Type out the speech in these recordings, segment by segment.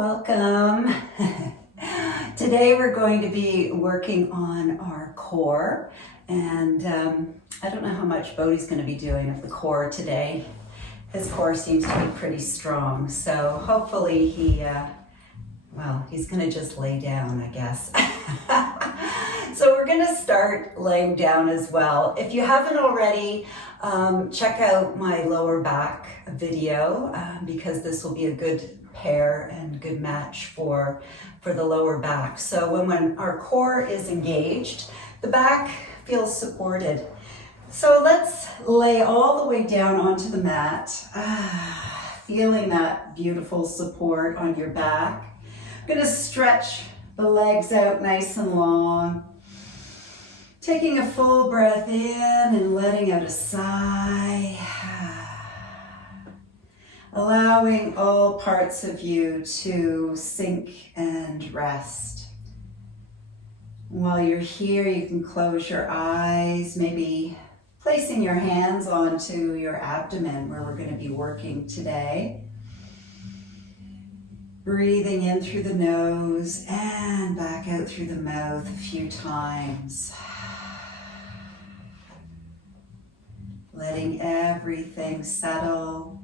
welcome. Today we're going to be working on our core, and I don't know how much Bodhi's going to be doing of the core today. His core seems to be pretty strong, so hopefully he's going to just lay down, I guess. So we're going to start laying down as well. If you haven't already, check out my lower back video because this will be a good pair and good match for the lower back. So when our core is engaged, the back feels supported. So let's lay all the way down onto the mat, feeling that beautiful support on your back. I'm going to stretch the legs out nice and long. Taking a full breath in and letting out a sigh. Allowing all parts of you to sink and rest. While you're here, you can close your eyes, maybe placing your hands onto your abdomen where we're going to be working today. Breathing in through the nose and back out through the mouth a few times. Letting everything settle.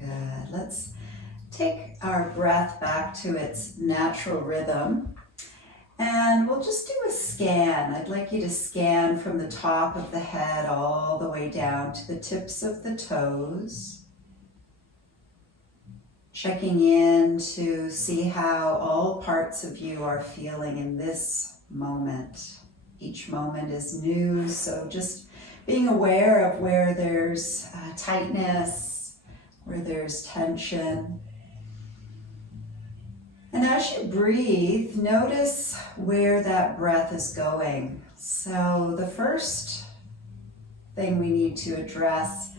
Good. Let's take our breath back to its natural rhythm. And we'll just do a scan. I'd like you to scan from the top of the head all the way down to the tips of the toes. Checking in to see how all parts of you are feeling in this moment. Each moment is new, so just being aware of where there's tightness, where there's tension. And as you breathe, notice where that breath is going. So the first thing we need to address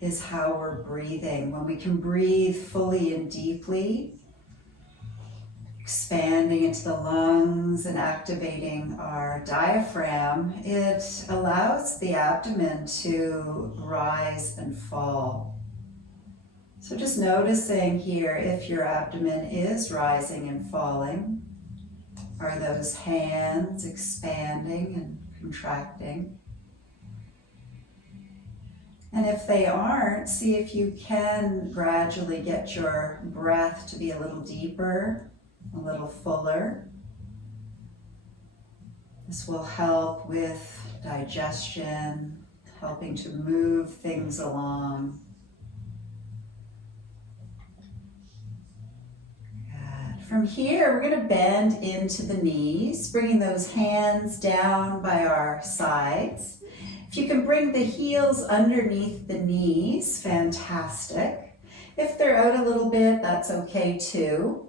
is how we're breathing. When we can breathe fully and deeply, expanding into the lungs and activating our diaphragm, it allows the abdomen to rise and fall. So just noticing here if your abdomen is rising and falling. Are those hands expanding and contracting? And if they aren't, see if you can gradually get your breath to be a little deeper, a little fuller. This will help with digestion, helping to move things along. From here, we're going to bend into the knees, bringing those hands down by our sides. If you can bring the heels underneath the knees, fantastic. If they're out a little bit, that's okay too.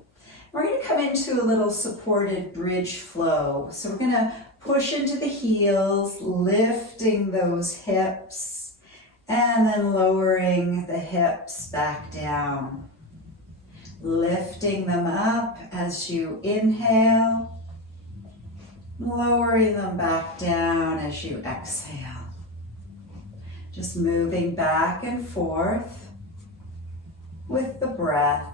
We're going to come into a little supported bridge flow. So we're going to push into the heels, lifting those hips, and then lowering the hips back down. Lifting them up as you inhale, lowering them back down as you exhale. Just moving back and forth with the breath.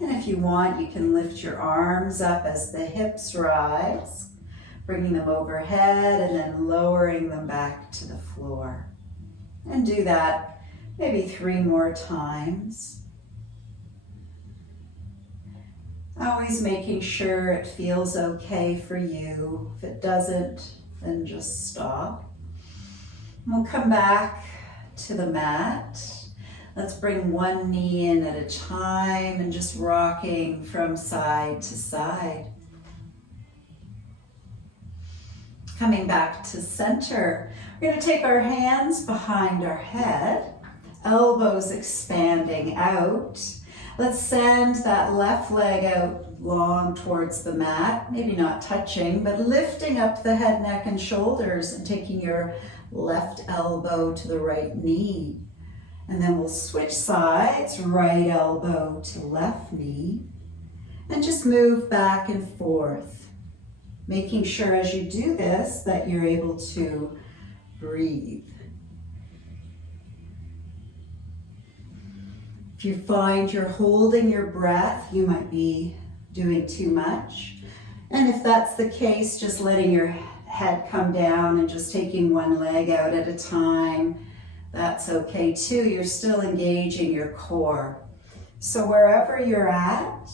And if you want, you can lift your arms up as the hips rise. Bringing them overhead and then lowering them back to the floor. And do that maybe 3 more times. Always making sure it feels okay for you. If it doesn't, then just stop. We'll come back to the mat. Let's bring one knee in at a time and just rocking from side to side. Coming back to center, we're going to take our hands behind our head, elbows expanding out. Let's send that left leg out long towards the mat, maybe not touching, but lifting up the head, neck, and shoulders and taking your left elbow to the right knee. And then we'll switch sides, right elbow to left knee. And just move back and forth, making sure as you do this that you're able to breathe. If you find you're holding your breath, you might be doing too much. And if that's the case, just letting your head come down and just taking one leg out at a time, that's okay too. You're still engaging your core. So wherever you're at,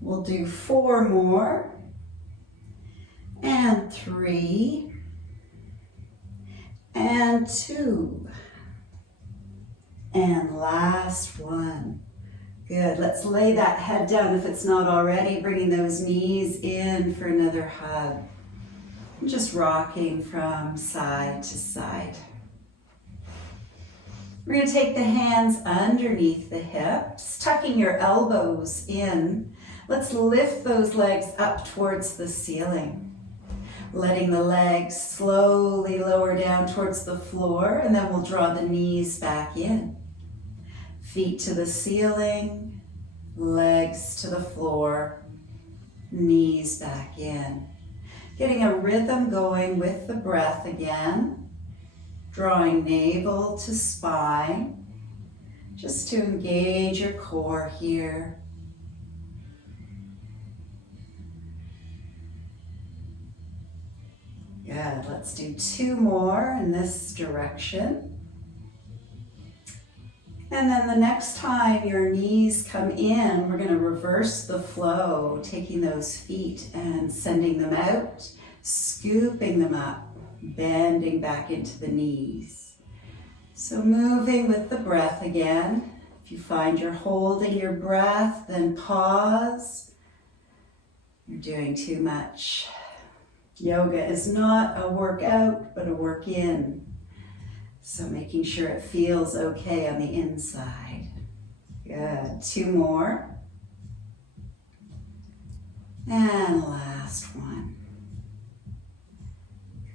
we'll do 4 more, and 3, and 2, and last one. Good, let's lay that head down if it's not already, bringing those knees in for another hug. Just rocking from side to side. We're going to take the hands underneath the hips, tucking your elbows in. Let's lift those legs up towards the ceiling. Letting the legs slowly lower down towards the floor, and then we'll draw the knees back in. Feet to the ceiling, legs to the floor, knees back in. Getting a rhythm going with the breath again. Drawing navel to spine, just to engage your core here. Good, let's do 2 more in this direction. And then the next time your knees come in, we're going to reverse the flow, taking those feet and sending them out, scooping them up, bending back into the knees. So moving with the breath again. If you find you're holding your breath, then pause. You're doing too much. Yoga is not a workout, but a work in. So making sure it feels okay on the inside. Good, 2 more. And last one.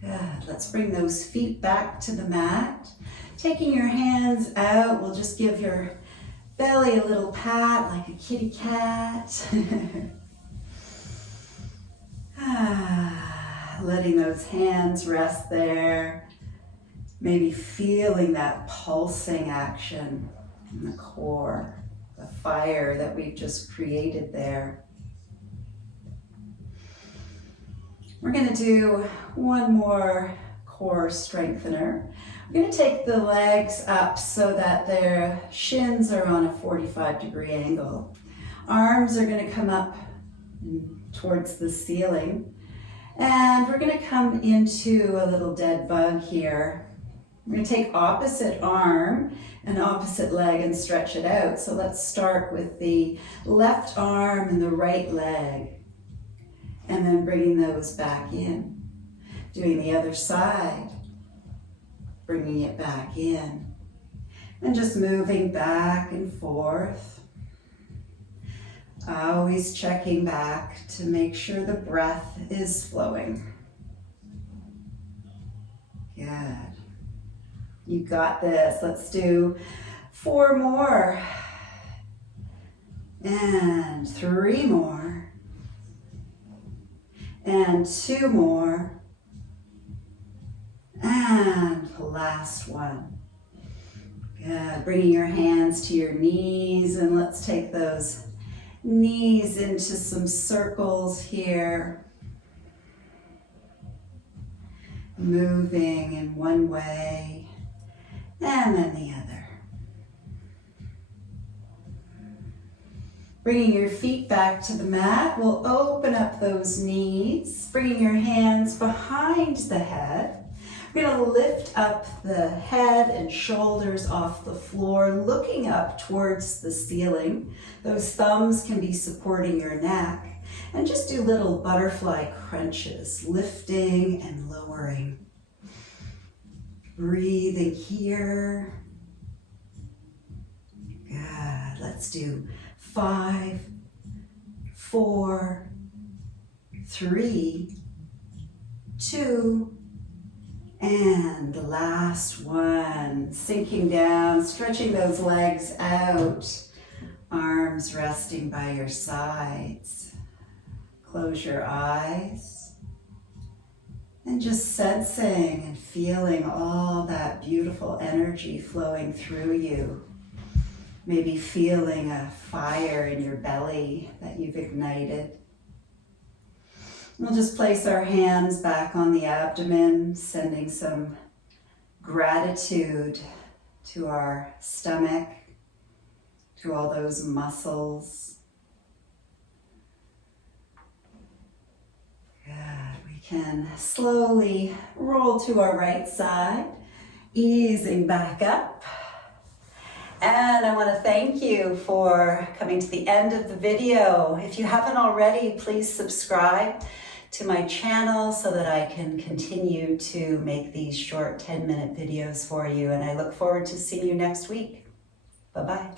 Good, let's bring those feet back to the mat. Taking your hands out, we'll just give your belly a little pat like a kitty cat. Letting those hands rest there. Maybe feeling that pulsing action in the core, the fire that we've just created there. We're going to do 1 more core strengthener. We're going to take the legs up so that their shins are on a 45-degree angle. Arms are going to come up towards the ceiling. And we're going to come into a little dead bug here. We're going to take opposite arm and opposite leg and stretch it out. So let's start with the left arm and the right leg. And then bringing those back in. Doing the other side. Bringing it back in. And just moving back and forth. Always checking back to make sure the breath is flowing. Good. You got this. Let's do 4 more. And 3 more. And 2 more. And the last one. Good. Bringing your hands to your knees, and let's take those knees into some circles here. Moving in one way and then the other. Bringing your feet back to the mat, we'll open up those knees, bringing your hands behind the head. We're going to lift up the head and shoulders off the floor, looking up towards the ceiling. Those thumbs can be supporting your neck. And just do little butterfly crunches, lifting and lowering. Breathing here. Good. Let's do 5, 4, 3, 2, and the last one. Sinking down, stretching those legs out. Arms resting by your sides. Close your eyes. And just sensing and feeling all that beautiful energy flowing through you. Maybe feeling a fire in your belly that you've ignited. We'll just place our hands back on the abdomen, sending some gratitude to our stomach, to all those muscles. Good. We can slowly roll to our right side, easing back up. And I want to thank you for coming to the end of the video. If you haven't already, please subscribe to my channel so that I can continue to make these short 10-minute videos for you. And I look forward to seeing you next week. Bye-bye.